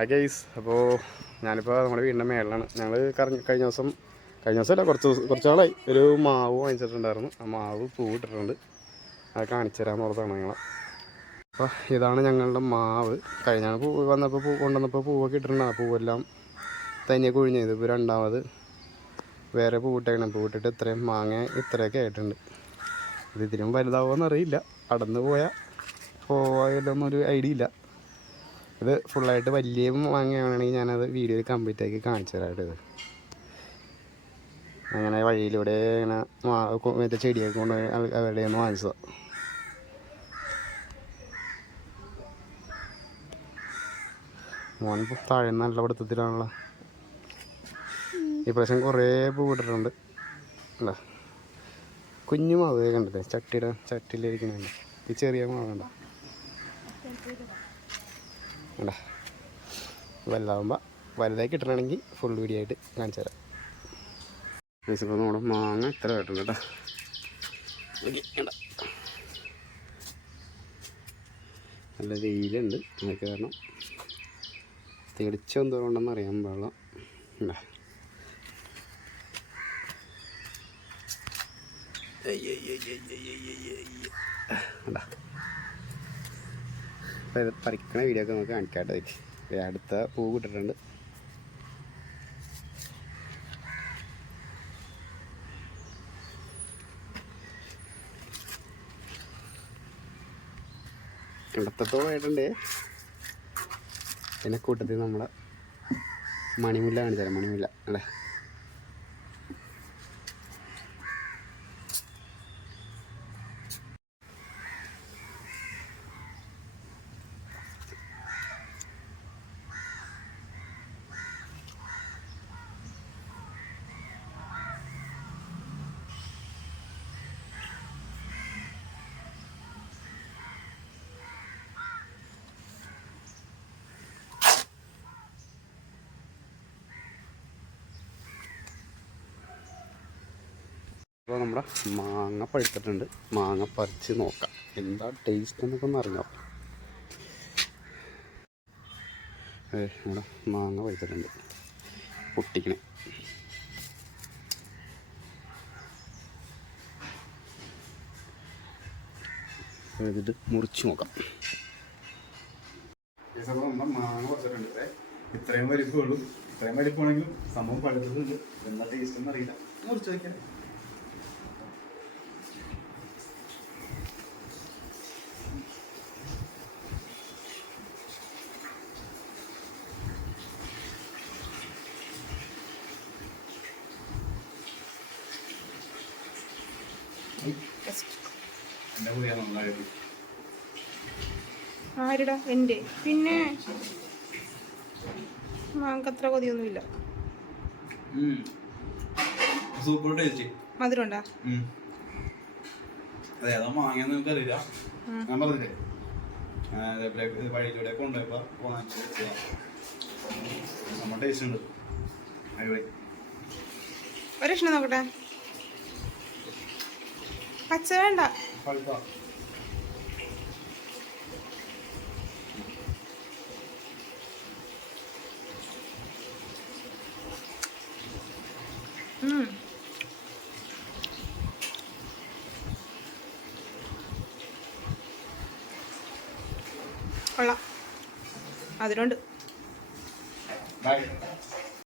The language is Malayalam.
ആ ഗൈസ് അപ്പോൾ ഞാനിപ്പോൾ നമ്മുടെ വീടിന്റെ മേളിലാണ്. ഞങ്ങൾ കറങ്ങി കഴിഞ്ഞ ദിവസം കഴിഞ്ഞ ദിവസമല്ല കുറച്ച് കുറച്ച് നാളായി. ഒരു മാവ് വാങ്ങിച്ചിട്ടുണ്ടായിരുന്നു. ആ മാവ് പൂവിട്ടിട്ടുണ്ട് അത് കാണിച്ചു തരാൻ ഓർത്താണ് ഞങ്ങളെ. അപ്പോൾ ഇതാണ് ഞങ്ങളുടെ മാവ്. കഴിഞ്ഞ പൂ വന്നപ്പോൾ പൂ കൊണ്ടുവന്നപ്പോൾ പൂവൊക്കെ ഇട്ടിട്ടുണ്ട്. ആ പൂവെല്ലാം തനിയെ കൊഴിഞ്ഞു. ഇതിപ്പോൾ രണ്ടാമത് വേറെ പൂവിട്ടേക്കണം പൂവിട്ടിട്ട് ഇത്രയും മാങ്ങ ഇത്രയൊക്കെ ആയിട്ടുണ്ട്. ഇത് ഇതിലും വലുതാവുമെന്ന് അറിയില്ല അടന്നു പോയാൽ പോയാലൊന്നും ഒരു ഐഡിയ ഇല്ല. ഇത് ഫുള്ളായിട്ട് വലിയ മാങ്ങയാണെങ്കിൽ ഞാനത് വീഡിയോയിൽ കംപ്ലീറ്റ് ആക്കി കാണിച്ചു തരാം ഇത്. അങ്ങനെ വഴിയിലൂടെ ഇങ്ങനെ മറ്റേ ചെടിയൊക്കെ കൊണ്ട് അവരുടെ നിന്ന് വാങ്ങിച്ചതാണ് മോൻ താഴെ നല്ല പിടുത്തത്തിലാണല്ലോ. ഇപ്രാവശ്യം കുറേ പൂവിട്ടിട്ടുണ്ട് അല്ല കുഞ്ഞു മാവ് കണ്ടില്ലേ? ചട്ടിയുടെ ചട്ടിയിലിരിക്കുന്നുണ്ട് ഈ ചെറിയ മാവ് കണ്ട വലുതാവുമ്പോൾ വലുതായി കിട്ടണമെങ്കിൽ ഫുൾ വീഡിയോ ആയിട്ട് കാണിച്ചു തരാം ഇപ്പോൾ നമ്മുടെ മാങ്ങ ഇത്ര കേട്ടുണ്ട് കേട്ടോ? നല്ല വെയിലുണ്ട് അതൊക്കെ കാരണം തെളിച്ചം എന്തോണ്ടെന്ന് അറിയാൻ പാടില്ല കണ്ടോ? കണ്ടോ? അപ്പോൾ ഇത് പറിക്കണ വീഡിയോ ഒക്കെ നമുക്ക് കാണിക്കാട്ടോ അടുത്ത പൂ കിട്ടിട്ടുണ്ട് ഇടത്തോളമായിട്ടുണ്ട് പിന്നെ കൂട്ടത്തിൽ നമ്മളെ മണിമുല്ല കാണിച്ചു തരാം മണിമുല്ല. അല്ലേ? അപ്പോൾ നമ്മുടെ മാങ്ങ പഴുത്തിട്ടുണ്ട്. മാങ്ങ പറിച്ച് നോക്കാം. എന്താ ടേസ്റ്റ് എന്നൊക്കെ ഒന്ന് അറിഞ്ഞോ? ഏ നമ്മുടെ മാങ്ങ പഴുത്തിട്ടുണ്ട്. പൊട്ടിക്കണേ. ഇത് മുറിച്ച് നോക്കാം. നമ്മുടെ മാങ്ങ പറിച്ചിട്ടുണ്ട്. ഇത്രയും വലിപ്പമുള്ളൂ ഇത്രയും വലിപ്പമാണെങ്കിലും സംഭവം പഴുത്തിട്ടുണ്ട് എന്താ ടേസ്റ്റ് എന്നറിയില്ല. മുറിച്ച് വയ്ക്കാം ആരുടാ എന്റെ പിന്നെ മാങ്ക് അത്ര കൊതിയൊന്നുമില്ല സൂപ്പർ ടേസ്റ്റ് മധുരം ഉണ്ടാ അതെ അതാ മാങ്ങിയെന്ന് നമുക്കറിയില്ല ഉം. ഞാൻ പറഞ്ഞില്ലേ വഴിയിലൂടെ കൊണ്ടുപോയപ്പോ വാങ്ങിച്ച് ടേസ്റ്റ് ഉണ്ട് അടിപൊളി ഒരു പ്രശ്നം നോക്കട്ടെ പച്ച വേണ്ട. കൊള്ളാം. അതിലുണ്ട്